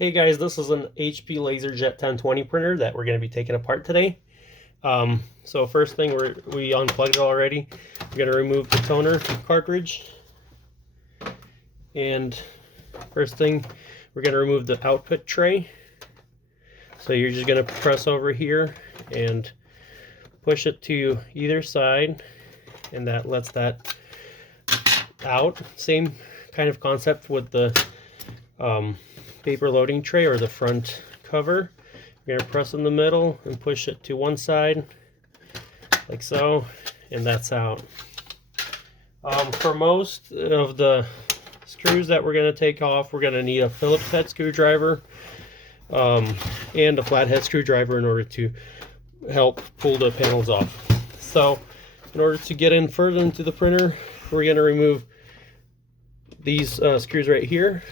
Hey guys, this is an HP Laserjet 1020 printer that we're going to be taking apart today. So first thing, we unplugged it already. We're going to remove the toner cartridge. And first thing, we're going to remove the output tray. So you're just going to press over here and push it to either side, and that lets that out. Same kind of concept with the paper loading tray or the front cover. We're going to press in the middle and push it to one side like so, and that's out. For most of the screws that we're going to take off, we're going to need a Phillips head screwdriver and a flathead screwdriver in order to help pull the panels off. So in order to get in further into the printer, we're going to remove these screws right here.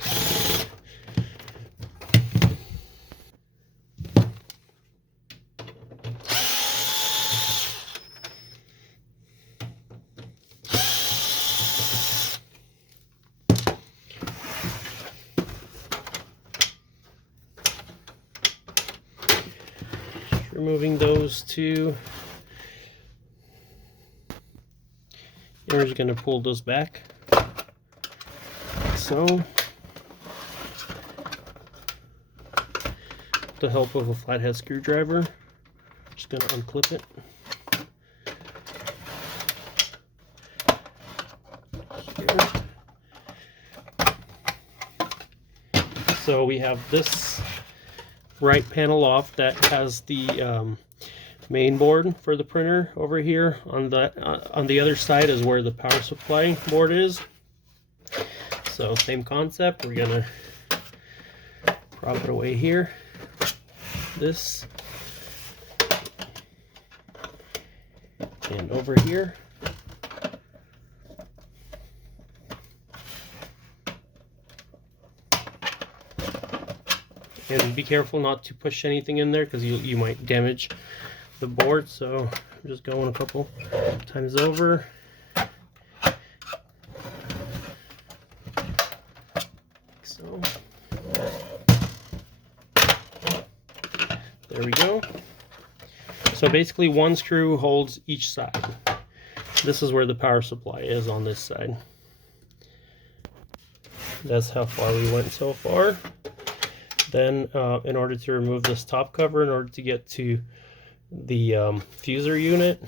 Removing those two, and we're just going to pull those back like so. With the help of a flathead screwdriver, just going to unclip it. Here. So we have this right panel off that has the main board for the printer over here. On the other side is where the power supply board is. So same concept. We're gonna prop it away here. This and over here. And be careful not to push anything in there because you might damage the board. So I'm just going a couple times over. Like so. There we go. So basically one screw holds each side. This is where the power supply is on this side. That's how far we went so far. Then in order to remove this top cover, in order to get to the diffuser unit,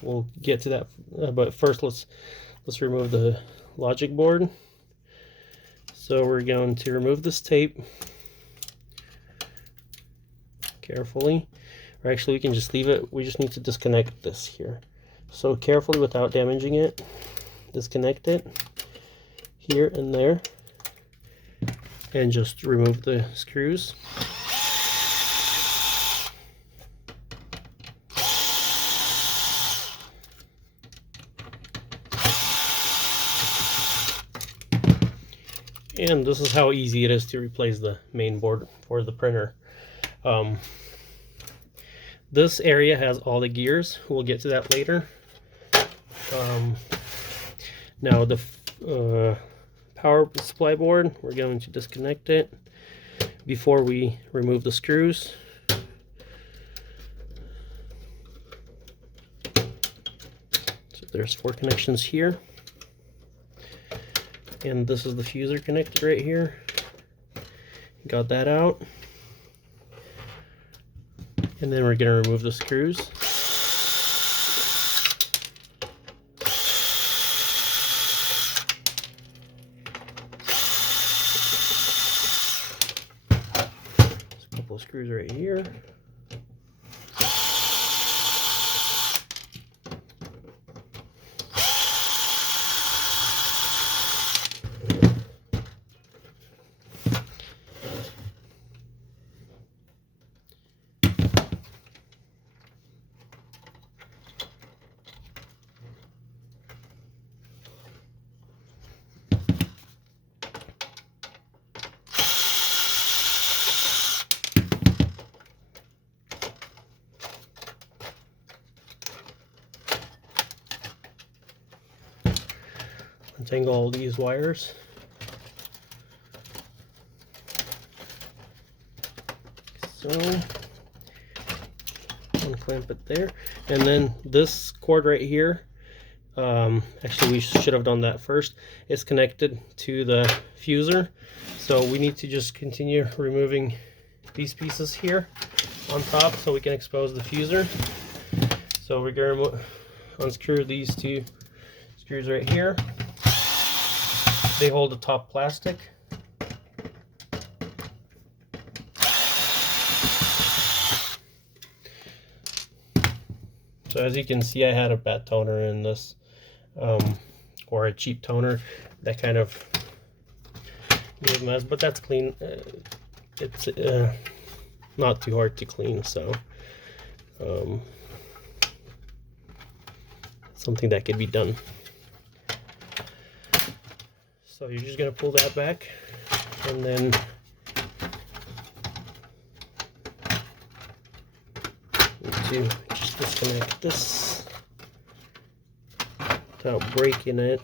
we'll get to that, but first let's remove the logic board. So we're going to remove this tape carefully, or actually we can just leave it. We just need to disconnect this here. So carefully, without damaging it, disconnect it here and there, and just remove the screws. And this is how easy it is to replace the main board for the printer. This area has all the gears. We'll get to that later. Now the power supply board, we're going to disconnect it before we remove the screws. So there's 4 connections here, and this is the fuser connected right here. Got that out, and then we're going to remove the screws. Screws right here. Untangle all these wires. so unclamp it there, and then this cord right here, actually we should have done that first. It's connected to the fuser, so we need to just continue removing these pieces here on top so we can expose the fuser. So we're going to unscrew these two screws right here. They hold the top plastic. So as you can see, I had a bad toner in this, or a cheap toner that kind of made a mess, but that's clean. It's not too hard to clean, so something that could be done. So you're just going to pull that back, and then to just disconnect this without breaking it.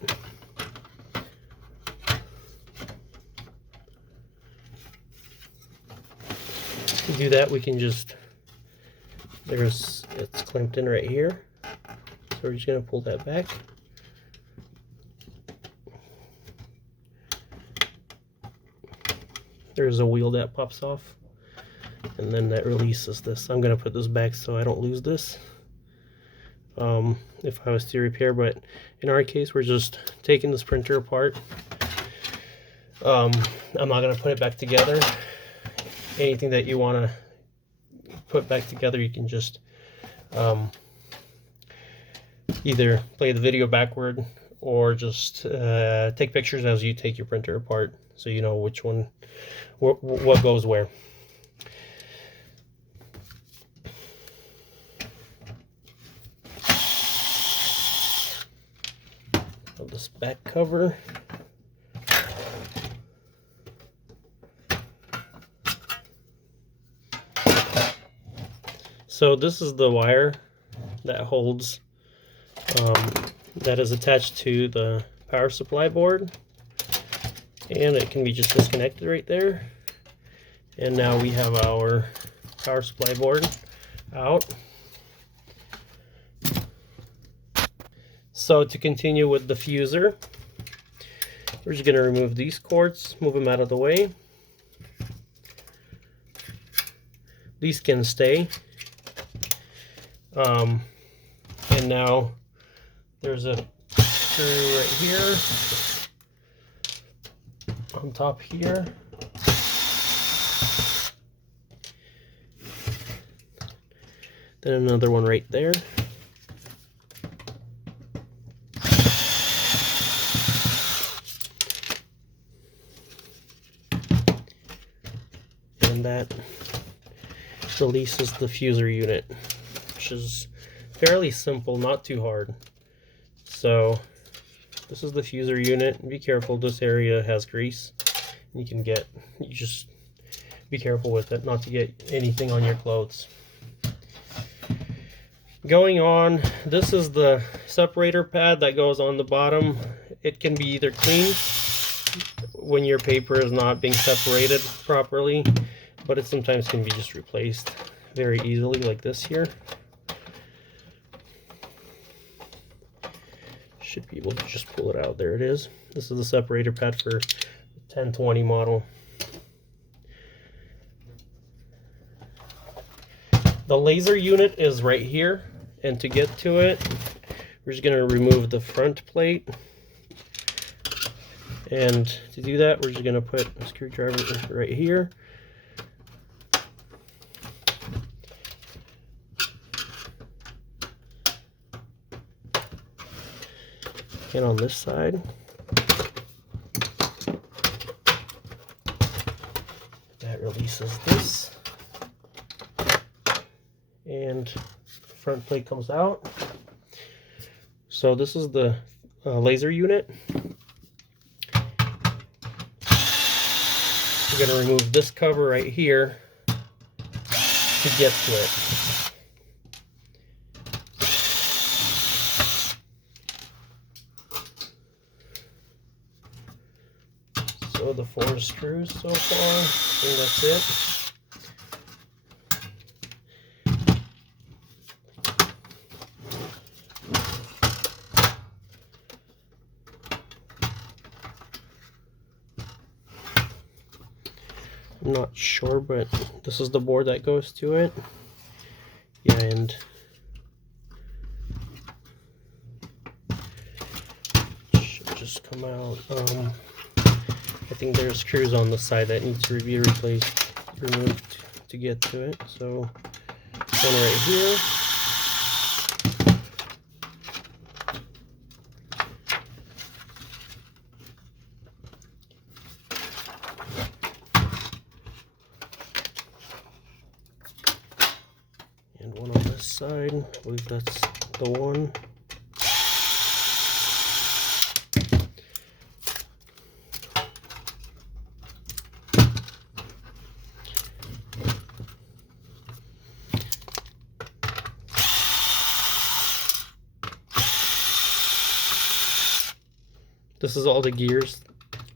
To do that, we can just, it's clamped in right here, so we're just going to pull that back. There's a wheel that pops off, and then that releases this. I'm going to put this back so I don't lose this if I was to repair, but in our case we're just taking this printer apart. I'm not going to put it back together. Anything that you want to put back together, you can just either play the video backward or just take pictures as you take your printer apart, so you know which one, what goes where. Of this back cover. So this is the wire that holds, that is attached to the power supply board, and it can be just disconnected right there. And now we have our power supply board out. So to continue with the diffuser, we're just going to remove these cords, move them out of the way. These can stay. And now there's a screw right here on top here. Then another one right there. And that releases the diffuser unit, which is fairly simple, not too hard. So this is the diffuser unit. Be careful, this area has grease. You just be careful with it not to get anything on your clothes. Going on, this is the separator pad that goes on the bottom. It can be either cleaned when your paper is not being separated properly, but it sometimes can be just replaced very easily, like this here. Should be able to just pull it out. There it is. This is the separator pad for the 1020 model. The laser unit is right here, and to get to it, we're just going to remove the front plate. And to do that, we're just going to put a screwdriver right here. And on this side, that releases this, and the front plate comes out. So this is the laser unit. We're going to remove this cover right here to get to it. So the 4 screws so far, I think that's it. I'm not sure, but this is the board that goes to it. Yeah, and should just come out. I think there's screws on the side that need to be removed to get to it. So one right here. And one on this side. I believe that's the one. This is all the gears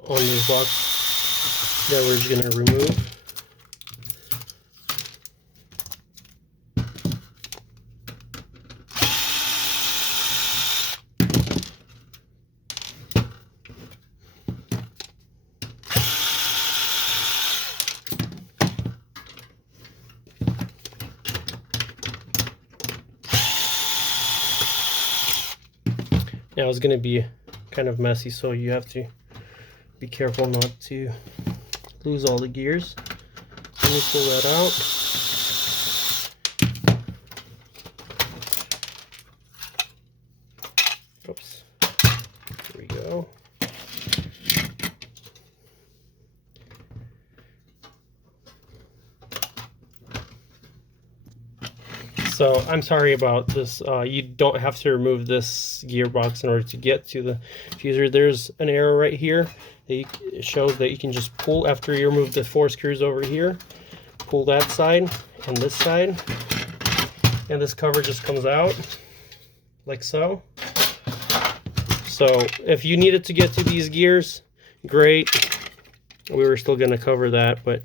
on this box that we're just going to remove. Now it's going to be kind of messy, so you have to be careful not to lose all the gears. Let me pull that out. Oops. Here we go. So I'm sorry about this. You don't have to remove this gearbox in order to get to the diffuser. There's an arrow right here that it shows that you can just pull after you remove the 4 screws over here. Pull that side and this side, and this cover just comes out like so. So if you needed to get to these gears, great. We were still going to cover that, but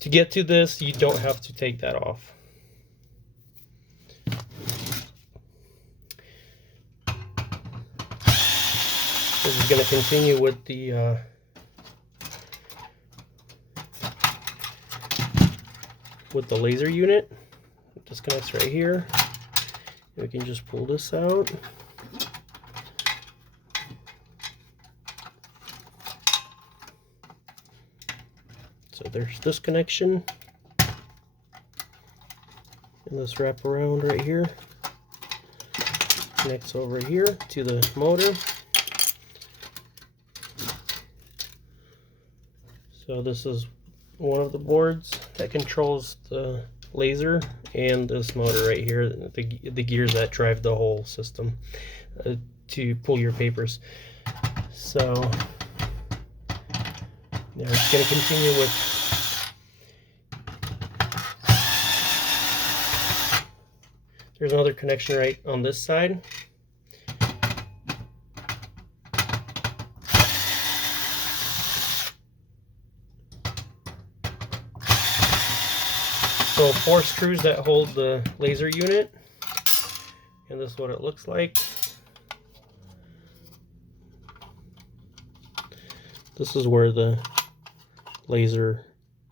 to get to this, you don't have to take that off. This is going to continue with the laser unit. It disconnects right here. We can just pull this out. So there's this connection, and this wraparound right here connects over here to the motor. So this is one of the boards that controls the laser, and this motor right here, the gears that drive the whole system to pull your papers. So yeah, it's going to continue with there's another connection right on this side. So 4 screws that hold the laser unit, and this is what it looks like. This is where the laser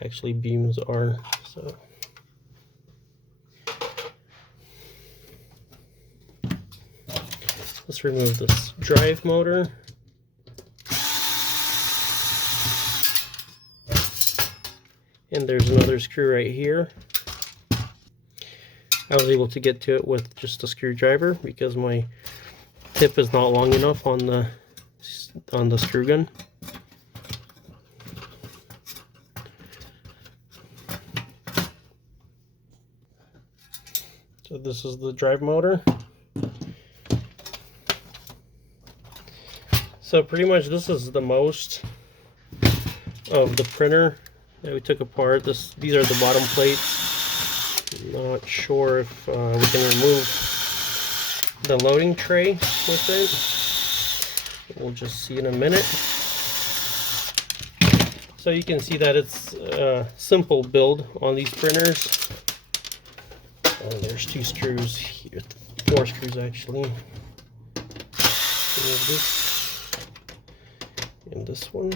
actually beams are. So let's remove this drive motor. And there's another screw right here. I was able to get to it with just a screwdriver because my tip is not long enough on the screw gun. So this is the drive motor. So pretty much this is the most of the printer that we took apart. These are the bottom plates. Not sure if we can remove the loading tray with it. We'll just see in a minute. So you can see that it's a simple build on these printers. There's 2 screws here, 4 screws actually. Remove this. on this one.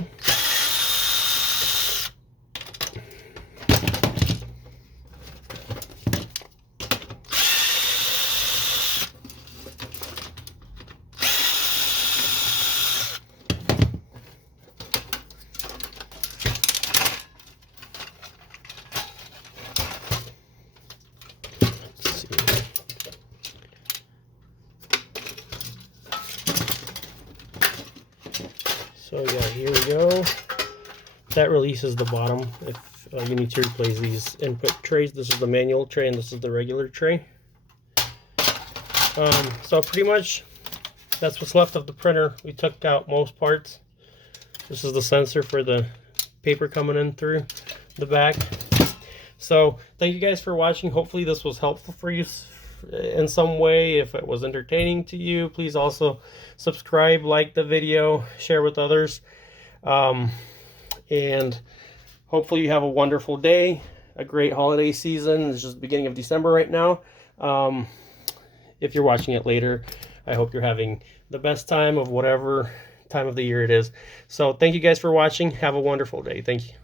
So yeah, here we go. That releases the bottom if you need to replace these input trays. This is the manual tray and this is the regular tray. So pretty much that's what's left of the printer. We took out most parts. This is the sensor for the paper coming in through the back. So thank you guys for watching. Hopefully this was helpful for you in some way. If it was entertaining to you, please also subscribe, like the video, share with others, and hopefully you have a wonderful day, a great holiday season. It's just the beginning of December right now. If you're watching it later, I hope you're having the best time of whatever time of the year it is. So thank you guys for watching. Have a wonderful day. Thank you.